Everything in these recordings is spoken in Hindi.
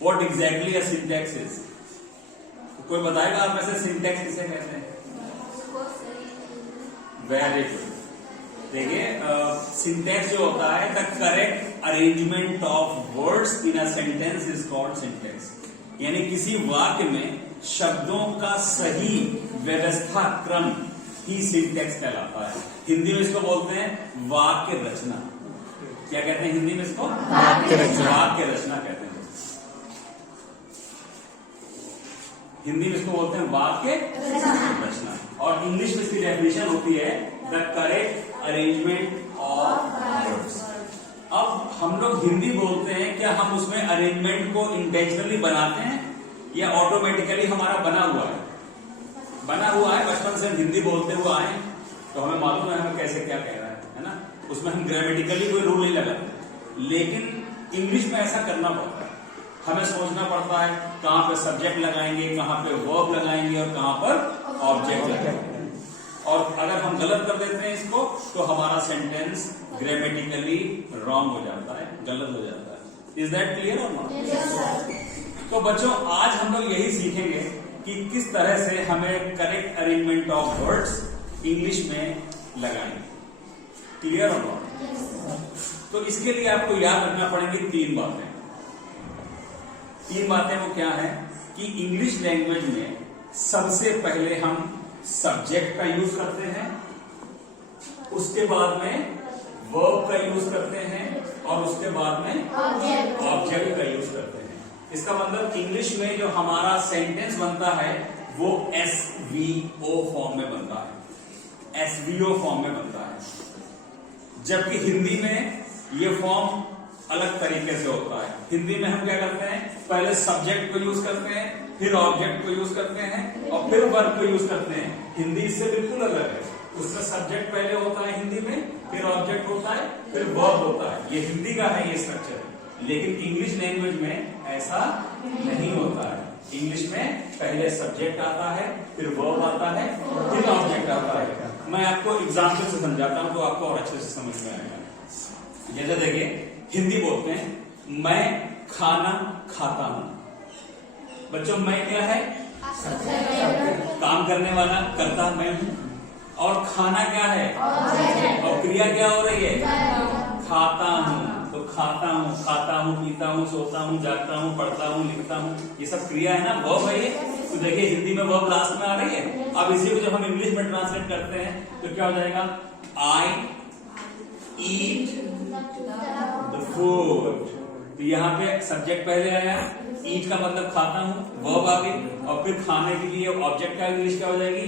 What exactly a syntax is? कोई बताएगा आप ऐसे सिंटैक्स किसे कहते हैं? Very good. देखिए सिंटैक्स जो होता है the correct arrangement of words in a sentence is called syntax. यानी किसी वाक्य में शब्दों का सही व्यवस्था क्रम ही सिंटैक्स कहलाता है। हिंदी में इसको बोलते हैं वाक्य रचना। क्या कहते हैं हिंदी में इसको? वाक्य रचना। वाक्य रचना कहते हैं हिंदी में इसको बोलते हैं वाक्य रचना। और इंग्लिश में इसकी डेफिनेशन होती है the correct arrangement of words. अब हम लोग हिंदी बोलते हैं, क्या हम उसमें अरेंजमेंट को इंटेंशनली बनाते हैं या ऑटोमेटिकली हमारा बना हुआ है? बना हुआ है। बचपन से हम हिंदी बोलते हुए आए तो हमें मालूम है हमें कैसे क्या कह रहा है ना। उसमें हम ग्रामेटिकली कोई रूल नहीं लगाते। लेकिन इंग्लिश में ऐसा करना पड़ता है, हमें सोचना पड़ता है कहां पे सब्जेक्ट लगाएंगे, कहां पे वर्ब लगाएंगे और कहां पर ऑब्जेक्ट लगाएंगे। और अगर हम गलत कर देते हैं इसको तो हमारा सेंटेंस ग्रामेटिकली रॉन्ग हो जाता है, गलत हो जाता है। इज दैट क्लियर और नॉट? तो बच्चों आज हम लोग यही सीखेंगे कि किस तरह से हमें correct arrangement of words English में लगाएंगे। क्लियर और नॉट? तो इसके लिए आपको याद रखना पड़ेंगी तीन बातें। तीन बातें वो क्या है कि इंग्लिश लैंग्वेज में सबसे पहले हम सब्जेक्ट का यूज करते हैं, उसके बाद में वर्ब का यूज करते हैं और उसके बाद में ऑब्जेक्ट का यूज करते हैं। इसका मतलब इंग्लिश में जो हमारा सेंटेंस बनता है वो SVO फॉर्म में बनता है, SVO फॉर्म में बनता है। जबकि हिंदी में ये फॉर्म अलग तरीके से होता है। हिंदी में हम क्या करते हैं, पहले सब्जेक्ट को यूज करते हैं, फिर ऑब्जेक्ट को यूज करते हैं और फिर वर्ब को यूज करते हैं। हिंदी इससे बिल्कुल अलग है। उसमें सब्जेक्ट पहले होता है हिंदी में, फिर ऑब्जेक्ट होता है, फिर वर्ब होता है। ये हिंदी का है ये स्ट्रक्चर। लेकिन इंग्लिश लैंग्वेज में ऐसा नहीं होता है। इंग्लिश में पहले सब्जेक्ट आता है, फिर वर्ब आता है, फिर ऑब्जेक्ट आता है। मैं आपको एग्जाम्पल से समझाता हूं तो आपको और अच्छे से समझ में आएगा। जैसे देखिए हिंदी बोलते हैं मैं खाना खाता हूं। बच्चों मैं क्या है? काम करने वाला, करता मैं हूं। और खाना क्या है? और क्रिया क्या हो रही है? खाता हूं। तो खाता हूं, पीता हूं, सोता हूं, जागता हूं, पढ़ता हूं, लिखता हूं, ये सब क्रिया है ना, वर्ब है ये। तो देखिए हिंदी में वर्ब लास्ट में आ रही है। अब इसी को जब हम इंग्लिश में ट्रांसलेट करते हैं तो क्या हो जाएगा? आई ईट द फूड। तो यहाँ पे सब्जेक्ट पहले आया, ईट का मतलब खाता हूं, वर्ब आ गई और फिर खाने के लिए ऑब्जेक्ट का इंग्लिश क्या हो जाएगी?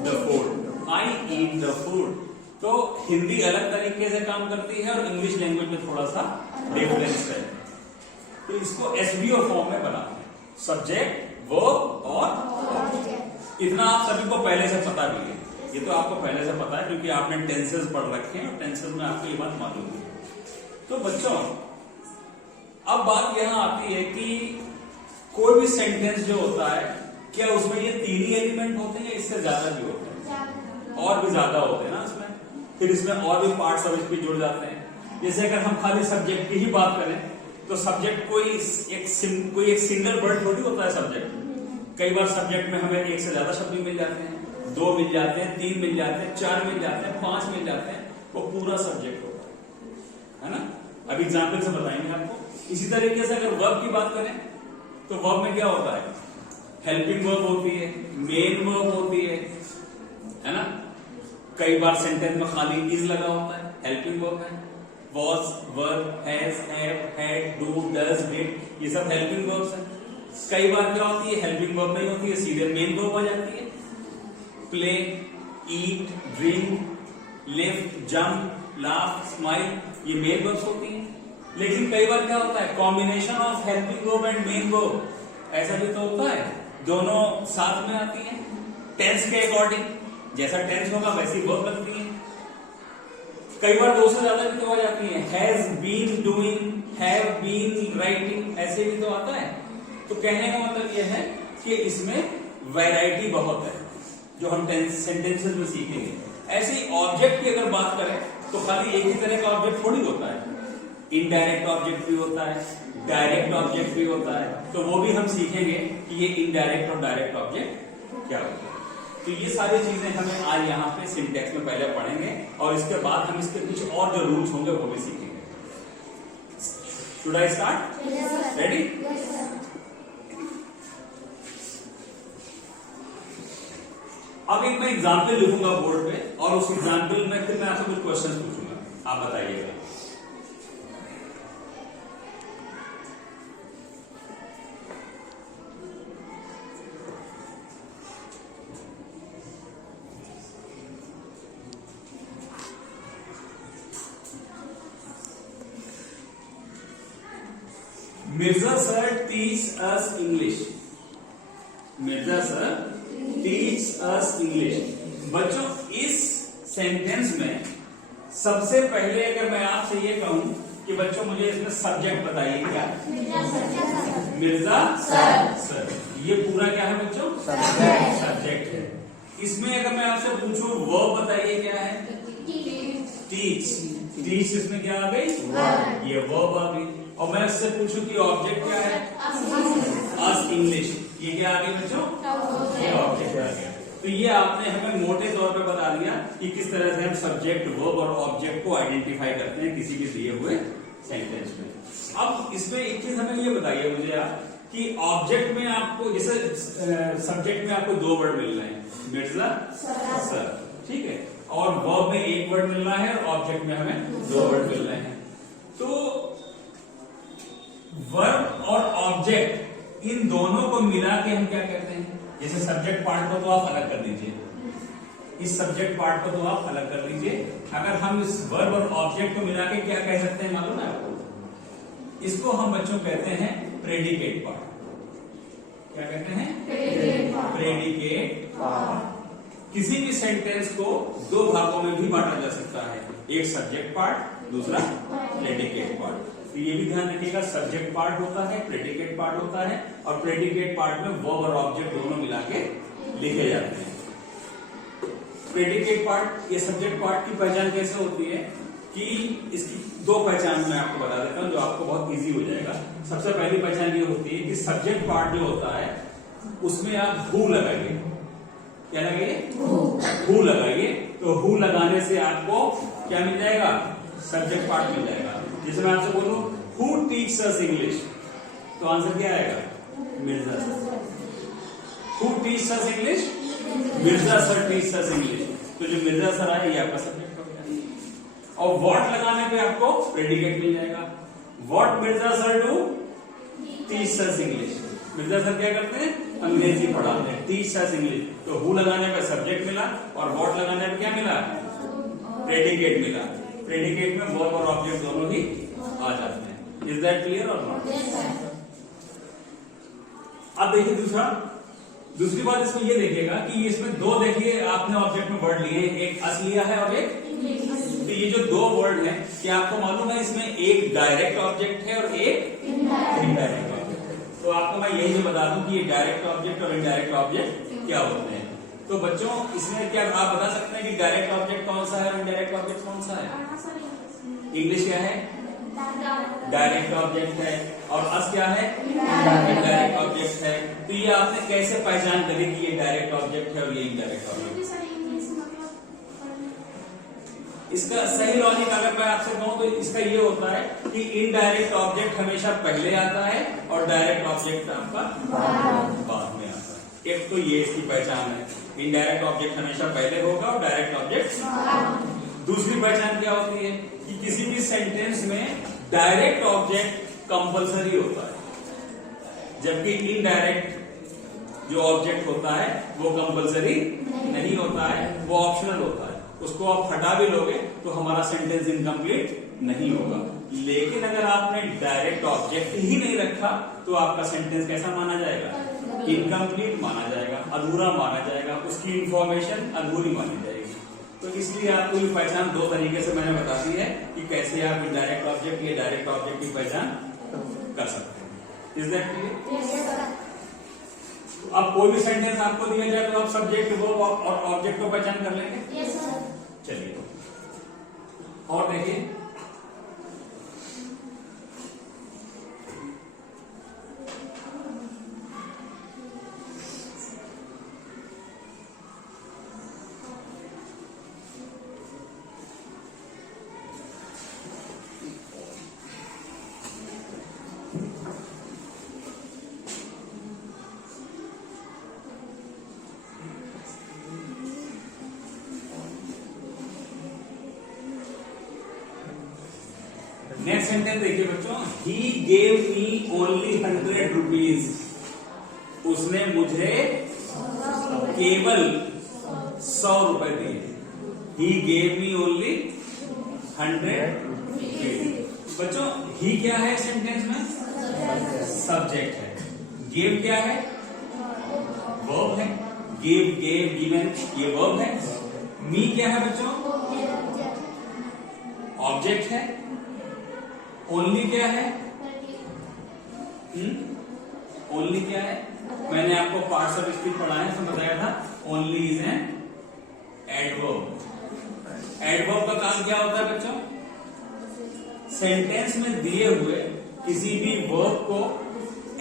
The food. I eat the food. तो हिंदी अलग तरीके से काम करती है और इंग्लिश लैंग्वेज में थोड़ा सा डिफरेंस है। तो इसको SVO फॉर्म में बनाते हैं, सब्जेक्ट, वर्ब और ऑब्जेक्ट। इतना आप सभी को पहले से पता भी है। ये तो आपको पहले से पता है क्योंकि आपने टेंसेस पढ़ रखे हैं और टेंसेस में आपको ये बात मालूम है। तो बच्चों अब बात यहां आती है कि कोई भी सेंटेंस जो होता है क्या उसमें ये तीन ही एलिमेंट होते हैं या इससे ज्यादा भी होते हैं? और भी ज्यादा होते हैं ना इसमें। फिर इसमें और भी पार्ट्स ऑफ स्पीच जुड़ जाते हैं। जैसे अगर हम खाली सब्जेक्ट की ही बात करें तो सब्जेक्ट कोई एक सिंगल वर्ड थोड़ी होता है सब्जेक्ट। कई बार सब्जेक्ट में हमें एक से ज्यादा शब्द मिल जाते हैं, 2 मिल जाते हैं, 3 मिल जाते हैं, 4 मिल जाते हैं, 5 मिल जाते हैं। वो पूरा सब्जेक्ट होता है ना। अभी एग्जाम्पल से बताएंगे आपको। इसी तरीके से अगर वर्ब की बात करें तो वर्ब में क्या होता है? हेल्पिंग वर्ब होती है, मेन वर्ब होती है ना। कई बार सेंटेंस में खाली इज लगा होता है, हेल्पिंग वर्ब है। Was, were, has, have, had, do, does, did, ये सब हेल्पिंग वर्ब्स हैं। कई बार क्या होती है हेल्पिंग वर्ब नहीं होती है, सीधे मेन वर्ब आ जाती है। Play, eat, drink, lift, jump, laugh, smile, ये मेन वर्ब्स होती हैं। लेकिन कई बार क्या होता है combination of helping verb and main verb, ऐसा भी तो होता है, दोनों साथ में आती हैं। टेंस के अकॉर्डिंग जैसा टेंस होगा वैसी वर्ब लगती है। कई बार 2 से ज्यादा भी तो आ जाती है, has been doing, have been writing, ऐसे भी तो आता है। तो कहने का मतलब यह है कि इसमें वैरायटी बहुत है जो हम सेंटेंसेस में सीखेंगे। ऐसे ही ऑब्जेक्ट की अगर बात करें तो खाली एक ही तरह का ऑब्जेक्ट थोड़ी होता है। इनडायरेक्ट ऑब्जेक्ट भी होता है, डायरेक्ट ऑब्जेक्ट भी होता है, तो वो भी हम सीखेंगे कि ये इनडायरेक्ट और डायरेक्ट ऑब्जेक्ट क्या होता है। तो ये सारी चीजें हमें आज यहाँ पे सिंटेक्स में पहले पढ़ेंगे और इसके बाद हम इसके कुछ और जो रूल्स होंगे वो भी सीखेंगे। Should I start? Yes, sir. Ready? Yes, sir. अब एक मैं एग्जाम्पल लिखूंगा बोर्ड पे और उस एग्जाम्पल में फिर मैं आपसे कुछ क्वेश्चन पूछूंगा, आप बताइएगा। Mirza sir teach us English. Mirza sir teach us English. बच्चों इस सेंटेंस में सबसे पहले अगर मैं आपसे ये कहूं कि बच्चों मुझे इसमें सब्जेक्ट बताइए क्या? मिर्जा सर। ये पूरा क्या है बच्चों? सब्जेक्ट है। इसमें अगर मैं आपसे पूछूं वर्ब बताइए क्या है? टीच। टीच इसमें क्या आ गई? ये वर्ब आ गई। और मैं इससे पूछूं कि ऑब्जेक्ट क्या है? अस इंग्लिश। ये क्या आ गई बच्चों? ये ऑब्जेक्ट आ गया। तो ये आपने हमें मोटे तौर पे बता दिया कि किस तरह से हम सब्जेक्ट वर्ब और ऑब्जेक्ट को आइडेंटिफाई करते हैं किसी भी दिए हुए सेंटेंस में। अब इसमें एक चीज हमें ये बताइए मुझे आप कि ऑब्जेक्ट में आपको जैसे सब्जेक्ट में आपको दो वर्ड मिल रहे हैं, मिर्जा सर, ठीक है, और वर्ब में एक वर्ड मिल रहा है और ऑब्जेक्ट में हमें दो वर्ड मिल रहे हैं। तो वर्ब और ऑब्जेक्ट इन दोनों को मिला के हम क्या कहते हैं? जैसे सब्जेक्ट पार्ट को तो आप अलग कर दीजिए, इस सब्जेक्ट पार्ट को तो आप अलग कर लीजिए। अगर हम इस वर्ब और ऑब्जेक्ट को मिला के क्या कह सकते हैं मालूम है आपको? इसको हम बच्चों कहते हैं प्रेडिकेट पार्ट। क्या कहते हैं? Predicate part. किसी भी सेंटेंस को दो भागों में भी बांटा जा सकता है, एक सब्जेक्ट पार्ट, दूसरा प्रेडिकेट पार्ट। तो ये भी ध्यान रखिएगा, सब्जेक्ट पार्ट होता है, प्रेडिकेट पार्ट होता है, और प्रेडिकेट पार्ट में वर्ब और ऑब्जेक्ट दोनों मिला के लिखे जाते हैं। प्रेडिकेट पार्ट, ये सब्जेक्ट पार्ट की पहचान कैसे होती है कि इसकी दो पहचान मैं आपको बता देता हूं जो आपको बहुत इजी हो जाएगा। सबसे पहली पहचान ये होती है कि सब्जेक्ट पार्ट जो होता है उसमें आप हु लगाइए। क्या लगाइए? हु लगाइए। तो हु लगाने से आपको क्या मिल जाएगा? सब्जेक्ट पार्ट मिल जाएगा। जैसे मैं आपसे बोलूं हु टीच अस इंग्लिश, तो आंसर क्या आएगा? Mirza sir. Who teach us English? Mirza sir teach us English. तो जो मिर्जा सर आए ये आपका सब्जेक्ट हो गया। और व्हाट लगाने पे आपको प्रेडिकेट मिल जाएगा। What Mirza sir do? Teach us English. Mirza sir क्या करते हैं? अंग्रेजी पढ़ाते हैं। Teach us English. तो हु लगाने पे सब्जेक्ट मिला और व्हाट लगाने पे क्या मिला? प्रेडिकेट मिला। प्रेडिकेट में वर्ब और ऑब्जेक्ट दोनों ही आ जाते हैं। इज दैट क्लियर और नॉट? अब देखिए दूसरी बात इसमें ये देखिएगा कि इसमें दो, देखिए आपने ऑब्जेक्ट में वर्ड लिए, एक अस लिया है और एक। तो ये जो दो वर्ड है, क्या आपको मालूम है इसमें एक डायरेक्ट ऑब्जेक्ट है और एक इनडायरेक्ट ऑब्जेक्ट है? तो आपको मैं यही जो बता दूं कि ये डायरेक्ट ऑब्जेक्ट और इनडायरेक्ट ऑब्जेक्ट क्या होते हैं। तो बच्चों इसमें क्या आप बता सकते हैं कि डायरेक्ट ऑब्जेक्ट कौन सा है और इनडायरेक्ट ऑब्जेक्ट कौन सा है? इंग्लिश क्या है? डायरेक्ट ऑब्जेक्ट है, और अस क्या है? इनडायरेक्ट ऑब्जेक्ट है। तो ये आपने कैसे पहचान करी कि ये डायरेक्ट ऑब्जेक्ट है और ये इनडायरेक्ट ऑब्जेक्ट? इसका सही लॉजिक अगर मैं आपसे कहूं तो इसका ये होता है कि इनडायरेक्ट ऑब्जेक्ट हमेशा पहले आता है और डायरेक्ट ऑब्जेक्ट आपका बाद में आता है। एक तो ये इसकी पहचान है, इनडायरेक्ट ऑब्जेक्ट हमेशा पहले होगा और डायरेक्ट ऑब्जेक्ट। दूसरी पहचान क्या होती है कि किसी भी सेंटेंस में डायरेक्ट ऑब्जेक्ट कंपलसरी होता है, जबकि इनडायरेक्ट जो ऑब्जेक्ट होता है वो कंपलसरी नहीं होता है, वो ऑप्शनल होता है। उसको आप हटा भी लोगे तो हमारा सेंटेंस इनकम्प्लीट नहीं होगा। लेकिन अगर आपने डायरेक्ट ऑब्जेक्ट ही नहीं रखा तो आपका सेंटेंस कैसा माना जाएगा? इनकम्प्लीट माना जाएगा, अधूरा माना जाएगा, उसकी इंफॉर्मेशन अधूरी मानी जाएगी। तो इसलिए आपको ये पहचान दो तरीके से मैंने बता दी है कि कैसे आप इनडायरेक्ट ऑब्जेक्ट या डायरेक्ट ऑब्जेक्ट की पहचान कर सकते हैं। Is that clear? अब कोई भी सेंटेंस आपको दिया जाए तो आप सब्जेक्ट वर्ब और ऑब्जेक्ट को पहचान कर लेंगे? Yes sir. चलिए और देखिए नेक्स्ट सेंटेंस देखिए बच्चों, he gave me only 100 rupees. उसने मुझे केवल 100 रुपए दिए। He gave me only 100 rupees. बच्चों ही क्या है सेंटेंस में? सब्जेक्ट है। गेव क्या है? वर्ब है। गेव, गेव, गिवन ये वर्ब है। मी क्या है बच्चों? ऑब्जेक्ट है। ओनली क्या है? ओनली क्या है? मैंने आपको पार्ट्स ऑफ स्पीच पढ़ाया है, उसमें बताया था only is an adverb. Adverb का काम क्या होता है बच्चों? सेंटेंस में दिए हुए किसी भी वर्ब को,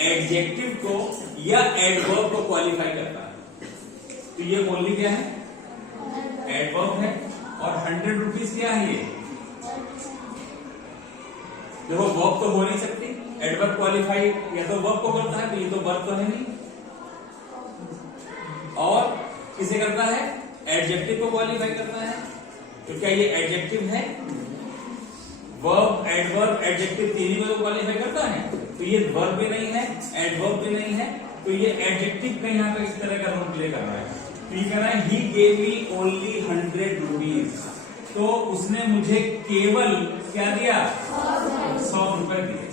एडजेक्टिव को या एडवर्ब को क्वालिफाई करता है। तो ये ओनली क्या है? एडवर्ब है। और 100 रुपीज क्या है? ये देखो वर्ब तो हो नहीं सकती, एडवर्ब क्वालिफाई या तो वर्ब को करता है, तो ये तो वर्ब तो है नहीं। और किसे करता है? एडजेक्टिव को क्वालिफाई करता है। तो क्या ये एडजेक्टिव है? वर्ब, एडवर्ब, एडजेक्टिव तीनों को क्वालिफाई करता है। तो ये वर्ब भी नहीं है, एडवर्ब भी नहीं है, तो ये एडजेक्टिव का यहाँ पे इस तरह का रोल प्ले कर रहा है। तो ये कह रहा है he gave me only 100 rupees. तो उसने मुझे केवल क्या दिया? 100 रुपए दिए।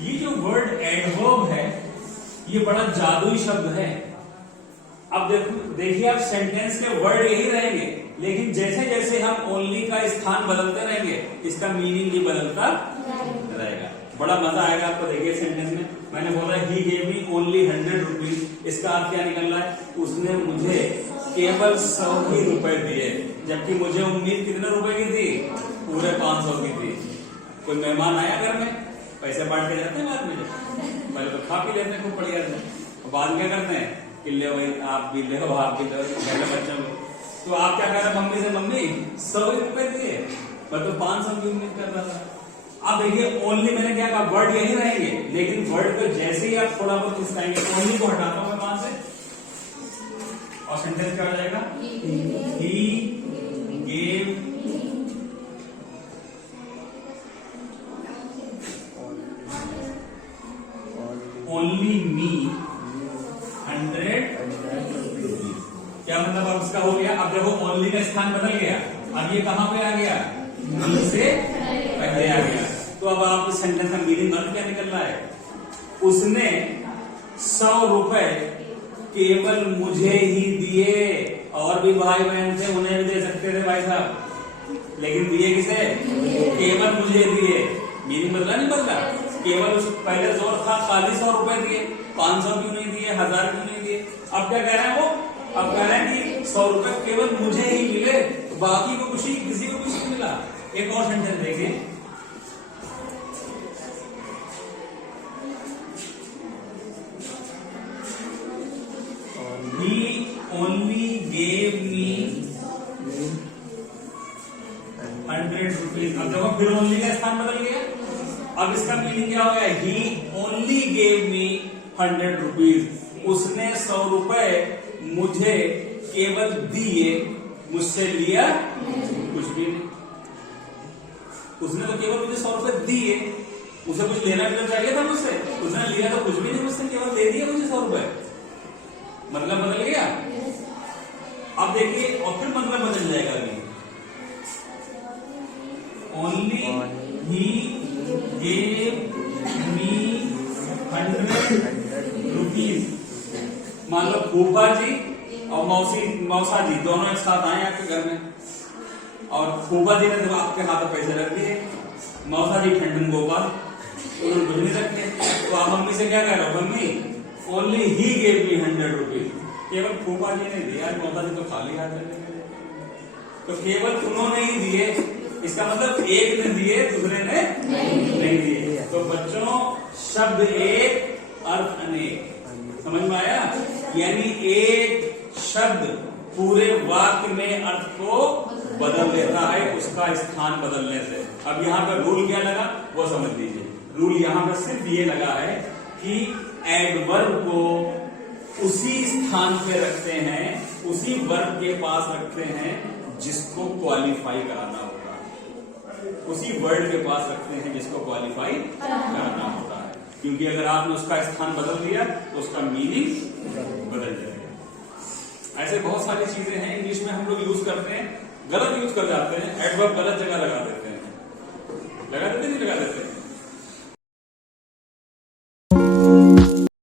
ये जो वर्ड एडवर्ब है ये बड़ा जादुई शब्द है। अब देखिए आप सेंटेंस के वर्ड यही रहेंगे, लेकिन जैसे जैसे हम ओनली का स्थान बदलते रहेंगे इसका मीनिंग भी बदलता रहेगा। बड़ा मजा आएगा आपको। देखिए सेंटेंस में मैंने बोला he gave me only 100 rupees. इसका अर्थ क्या निकल रहा है? उसने मुझे केवल 100 ही रुपए दिए, जबकि मुझे उम्मीद कितने रुपए की थी? पूरे 500 की थी। कोई मेहमान आया घर में, पैसे बांट के जाते हैं बाद में, पहले तो खा पी लेते हैं खूब बढ़िया से, बाद में क्या करते हैं कि ले भाई आप भी ले, आप भी ले, बच्चों को। तो आप क्या कह रहे हैं मम्मी से? मम्मी 100 रुपए दिए, मैं तो 500 की उम्मीद कर रहा था। अब देखिए ओनली मैंने क्या कहा? वर्ड यही रहेंगे, लेकिन वर्ड को जैसे ही आप थोड़ा बहुत खिसकाएंगे, ओनली को हटाता हूं मैं वहां से और सेंटेंस क्या हो जाएगा? He gave only me 100 rupees. क्या मतलब अब इसका हो गया? अब देखो ओनली का स्थान बदल गया। अब ये कहां पे आ गया? मी से पहले आ गया। तो अब आप इस सेंटेंस का मीनिंग क्या निकल रहा है? उसने 100 रुपए केवल मुझे ही दिए, और भी भाई बहन थे उन्हें भी दे सकते थे भाई साहब, लेकिन दिए किसे? केवल मुझे दिए। मीनिंग बदला नहीं बदला? केवल उस पहले जोर था खाली 100 रुपए दिए, 500 क्यों नहीं दिए, 1000 क्यों नहीं दिए? अब क्या कह रहे हैं वो? अब कह रहे हैं कि 100 रुपए केवल मुझे ही मिले, तो बाकी को कुछ ही, किसी को कुछ नहीं मिला। एक और सेंटेंस देखें, he only gave me 100 rupees. अब देखो फिर ओनली का स्थान बदल गया। अब इसका मीनिंग क्या हो गया? ही ओनली गेव मी 100 रुपीज। उसने 100 रुपए मुझे केवल दिए, मुझसे लिया कुछ भी नहीं। उसने तो केवल मुझे 100 रुपए दिए, उसे कुछ लेना भी तो चाहिए था मुझसे। उसने लिया तो कुछ भी नहीं, मुझसे केवल दे दिया मुझे 100 रुपए। मतलब बदल गया। अब देखिए और फिर मतलब बदल जाएगा अभी। Only he gave me 100 rupees. मान लो फूफा जी और मौसा जी दोनों एक साथ आए आपके घर में, और फूफा जी ने जब आपके हाथ में पैसे रख दिए, मौसा जी ठंडन गोपाल उन्होंने कुछ नहीं रखे, तो आप मम्मी से क्या कह रहे हो? Mummy only he gave me 100 rupees. केवल फूफा जी ने दिया, मौसा जी तो खाली हाथ में। तो केवल उन्होंने ही दिए, इसका मतलब एक ने दिए दूसरे ने नहीं दिए। तो बच्चों शब्द एक अर्थ अनेक, समझ में आया? यानी एक शब्द पूरे वाक्य में अर्थ को बदल देता है उसका स्थान बदलने से। अब यहाँ पर रूल क्या लगा वो समझ लीजिए। रूल यहाँ पर सिर्फ ये लगा है कि एडवर्ब को उसी स्थान पे रखते हैं, उसी वर्ब के पास रखते हैं जिसको क्वालिफाई कराना होगा। उसी वर्ड के पास रखते हैं जिसको क्वालिफाई करना होता है, क्योंकि अगर आपने उसका स्थान बदल दिया तो उसका मीनिंग बदल जाएगा। ऐसे बहुत सारी चीजें हैं इंग्लिश में हम लोग यूज करते हैं, गलत यूज कर जाते हैं, एडवर्ब गलत जगह लगा देते हैं, लगा देते नहीं लगा देते